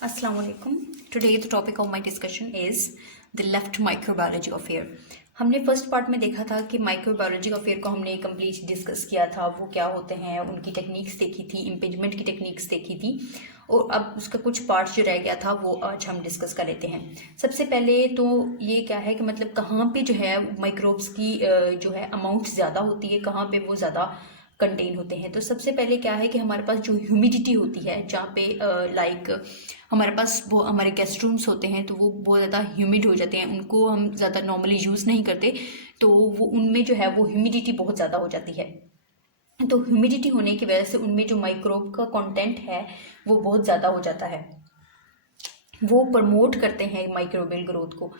Assalamu alaikum. Today the topic of my discussion is the left microbiology of air. हमने first part में देखा था कि microbiology of air को हमने कंप्लीट डिस्कस किया था, वो क्या होते हैं, उनकी टेक्निक्स देखी थी, इम्पेजमेंट की टेक्निक्स देखी थी और अब उसका कुछ पार्ट्स जो रह गया था वो आज हम डिस्कस कर लेते हैं। सबसे पहले तो ये क्या है कि मतलब कहाँ पे जो है माइक्रोब्स की जो है अमाउंट ज़्यादा होती है, कहाँ पे वो ज़्यादा कंटेन होते हैं। तो सबसे पहले क्या है कि हमारे पास जो ह्यूमिडिटी होती है, जहाँ पे लाइक हमारे पास वो हमारे गेस्ट रूम्स होते हैं तो वो बहुत ज़्यादा ह्यूमिड हो जाते हैं, उनको हम ज़्यादा नॉर्मली यूज़ नहीं करते, तो वो उनमें जो है वो ह्यूमिडिटी बहुत ज़्यादा हो जाती है। तो ह्यूमिडिटी होने की वजह से उनमें जो माइक्रोब का कंटेंट है वो बहुत ज़्यादा हो जाता है, वो प्रमोट करते हैं माइक्रोबियल ग्रोथ को।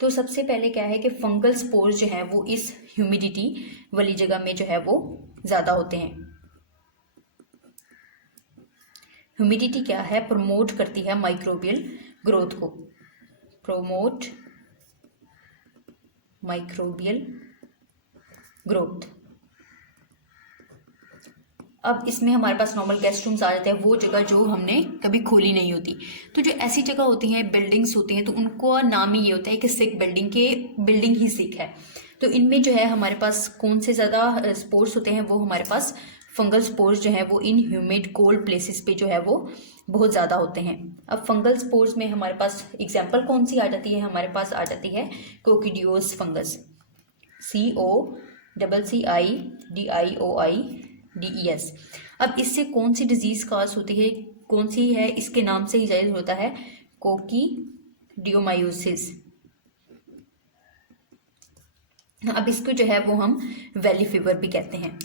तो सबसे पहले क्या है कि फंगल स्पोर्स जो है वो इस ह्यूमिडिटी वाली जगह में जो है वो ज़्यादा होते हैं। ह्यूमिडिटी क्या है, प्रमोट करती है माइक्रोबियल ग्रोथ को, प्रमोट माइक्रोबियल ग्रोथ। अब इसमें हमारे पास नॉर्मल गेस्ट रूम्स आ जाते हैं, वो जगह जो हमने कभी खोली नहीं होती। तो जो ऐसी जगह होती हैं, बिल्डिंग्स होती हैं, तो उनको नाम ही ये होता है कि सिक बिल्डिंग, के बिल्डिंग ही सिक है। तो इनमें जो है हमारे पास कौन से ज़्यादा स्पोर्स होते हैं, वो हमारे पास फंगल स्पोर्स जो है वो इन ह्यूमिड कोल्ड प्लेसेस पे जो है वो बहुत ज़्यादा होते हैं। अब फंगल स्पोर्स में हमारे पास एग्जाम्पल कौन सी आ जाती है, हमारे पास आ जाती है कोकिडियोस फंगस, COCCIDIOIDES। अब इससे कौन सी डिजीज काज होती है, कौन सी है, इसके नाम से ही जाहिर होता है, कोकीडियोमायोसिस। अब इसको जो है वो हम वैली फीवर भी कहते हैं।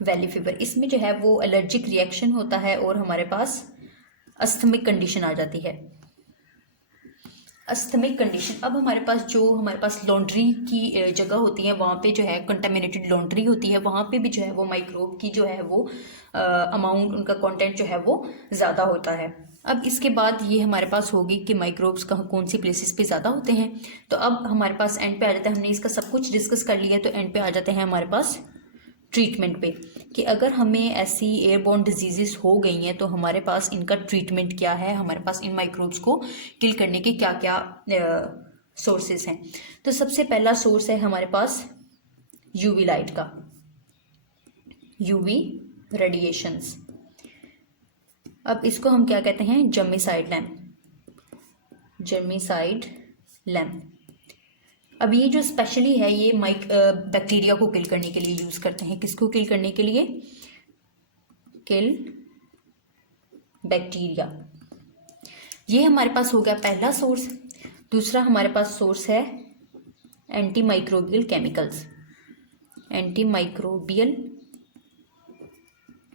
वैली फीवर, इसमें जो है वो एलर्जिक रिएक्शन होता है और हमारे पास अस्थमिक कंडीशन आ जाती है। अस्थमिक कंडीशन, अब हमारे पास लॉन्ड्री की जगह होती है, वहाँ पे जो है कंटामिनेटेड लॉन्ड्री होती है, वहाँ पे भी जो है वो माइक्रोब की जो है वो अमाउंट, उनका कंटेंट जो है वो ज़्यादा होता है। अब इसके बाद ये हमारे पास होगी कि माइक्रोब्स कहाँ कौन सी प्लेसेस पे ज़्यादा होते हैं। तो अब हमारे पास एंड पे आ जाता है, हमने इसका सब कुछ डिस्कस कर लिया, तो एंड पे आ जाते हैं हमारे पास ट्रीटमेंट पे, कि अगर हमें ऐसी एयरबोर्न डिजीजेस हो गई हैं तो हमारे पास इनका ट्रीटमेंट क्या है, हमारे पास इन माइक्रोब्स को किल करने के क्या क्या सोर्सेस हैं। तो सबसे पहला सोर्स है हमारे पास यूवी लाइट का, यूवी रेडिएशंस। अब इसको हम क्या कहते हैं, जर्मिसाइड लैम्प, जर्मिसाइड लैम्प। अब ये जो स्पेशली है ये बैक्टीरिया को किल करने के लिए यूज करते हैं। किसको किल करने के लिए, किल बैक्टीरिया। ये हमारे पास हो गया पहला सोर्स। दूसरा हमारे पास सोर्स है anti microbial chemicals, anti microbial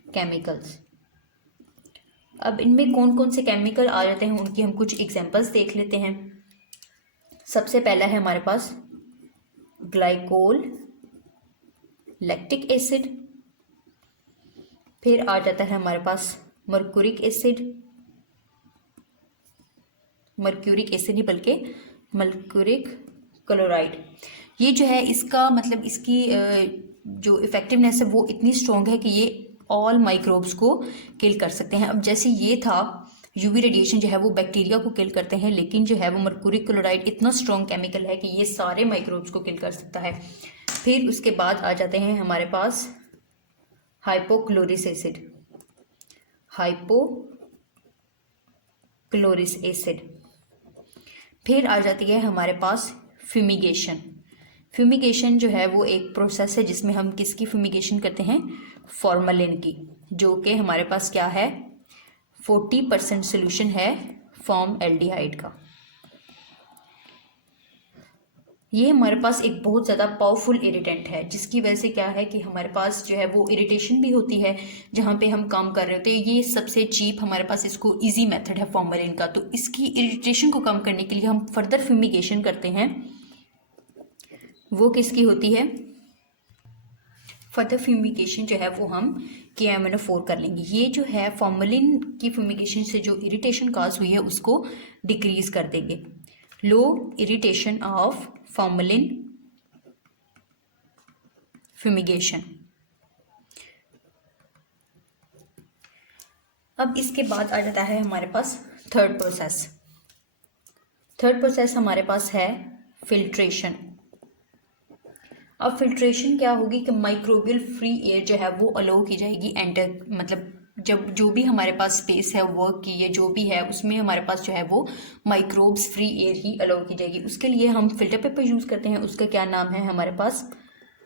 chemicals. अब इनमें कौन कौन से केमिकल आ जाते हैं, उनकी हम कुछ एग्जांपल्स देख लेते हैं। सबसे पहला है हमारे पास ग्लाइकोल लैक्टिक एसिड, फिर आ जाता है हमारे पास मर्क्यूरिक एसिड, मर्क्यूरिक एसिड ही बल्कि मर्क्यूरिक क्लोराइड। ये जो है इसका मतलब इसकी जो इफेक्टिवनेस है वो इतनी स्ट्रॉन्ग है कि ये ऑल माइक्रोब्स को किल कर सकते हैं। अब जैसे ये था यूवी रेडिएशन जो है वो बैक्टीरिया को किल करते हैं, लेकिन जो है वो मर्क्यूरिक क्लोराइड इतना स्ट्रॉन्ग केमिकल है कि ये सारे माइक्रोब्स को किल कर सकता है। फिर उसके बाद आ जाते हैं हमारे पास हाइपोक्लोरिस एसिड, हाइपोक्लोरिस एसिड। फिर आ जाती है हमारे पास फ्यूमिगेशन। फ्यूमिगेशन जो है वो एक प्रोसेस है जिसमें हम किसकी फ्यूमिगेशन करते हैं, फॉर्मलिन की, जो कि हमारे पास क्या है 40% सोल्यूशन है फॉर्म एल्डिहाइड का। ये हमारे पास एक बहुत ज़्यादा पावरफुल इरिटेंट है, जिसकी वजह से क्या है कि हमारे पास जो है वो इरिटेशन भी होती है जहाँ पे हम काम कर रहे होते हैं। ये सबसे चीप हमारे पास इसको इजी मेथड है फॉर्मलिन का। तो इसकी इरिटेशन को कम करने के लिए हम फर्दर फ्यूमिगेशन करते हैं। वो किसकी होती है, फर्दर फ्यूमिगेशन जो है वो हम KMnO4 कर लेंगे। ये जो है फॉर्मलिन की फ्यूमिगेशन से जो इरिटेशन काज हुई है उसको डिक्रीज कर देंगे। लो इरिटेशन ऑफ फॉर्मलिन फ्यूमिगेशन। अब इसके बाद आ जाता है हमारे पास थर्ड प्रोसेस। थर्ड प्रोसेस हमारे पास है फिल्ट्रेशन। अब फिल्ट्रेशन क्या होगी कि माइक्रोबियल फ्री एयर जो है वो अलाउ की जाएगी एंटर, मतलब जब जो भी हमारे पास स्पेस है वर्क की या जो भी है उसमें हमारे पास जो है वो माइक्रोब्स फ्री एयर ही अलाउ की जाएगी। उसके लिए हम फिल्टर पेपर यूज़ करते हैं, उसका क्या नाम है हमारे पास,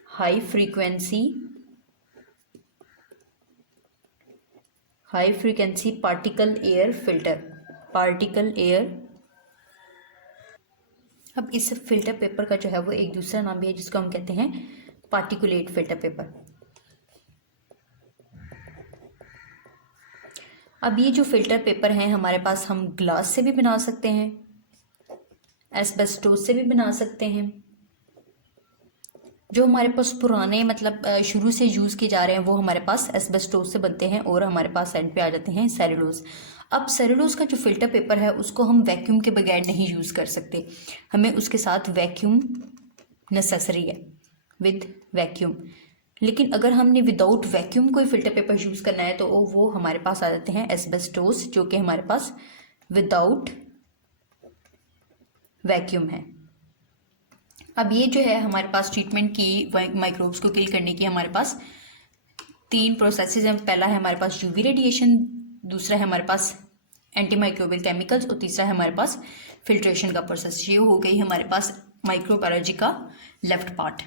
high frequency particle air filter, particle air. अब इस फिल्टर पेपर का जो है वो एक दूसरा नाम भी है जिसको हम कहते हैं पार्टिकुलेट फिल्टर पेपर। अब ये जो फिल्टर पेपर हैं हमारे पास हम ग्लास से भी बना सकते हैं, एस्बेस्टोस से भी बना सकते हैं। जो हमारे पास पुराने मतलब शुरू से यूज़ किए जा रहे हैं वो हमारे पास एस्बेस्टोस से बनते हैं और हमारे पास एंड पे आ जाते हैं सेलुलोज। अब सेलुलोज का जो फिल्टर पेपर है उसको हम वैक्यूम के बगैर नहीं यूज़ कर सकते, हमें उसके साथ वैक्यूम नेसेसरी है, विद वैक्यूम। लेकिन अगर हमने विदाउट वैक्यूम कोई फिल्टर पेपर यूज़ करना है तो वो हमारे पास आ जाते हैं एस्बेस्टोस, जो कि हमारे पास विदाउट वैक्यूम है। अब ये जो है हमारे पास ट्रीटमेंट की माइक्रोब्स को किल करने की हमारे पास 3 प्रोसेसेस हैं। पहला है हमारे पास यूवी रेडिएशन, दूसरा है हमारे पास एंटीमाइक्रोबियल केमिकल्स और तीसरा है हमारे पास फिल्ट्रेशन का प्रोसेस। ये हो गई हमारे पास माइक्रोबायोलॉजी का लेफ्ट पार्ट।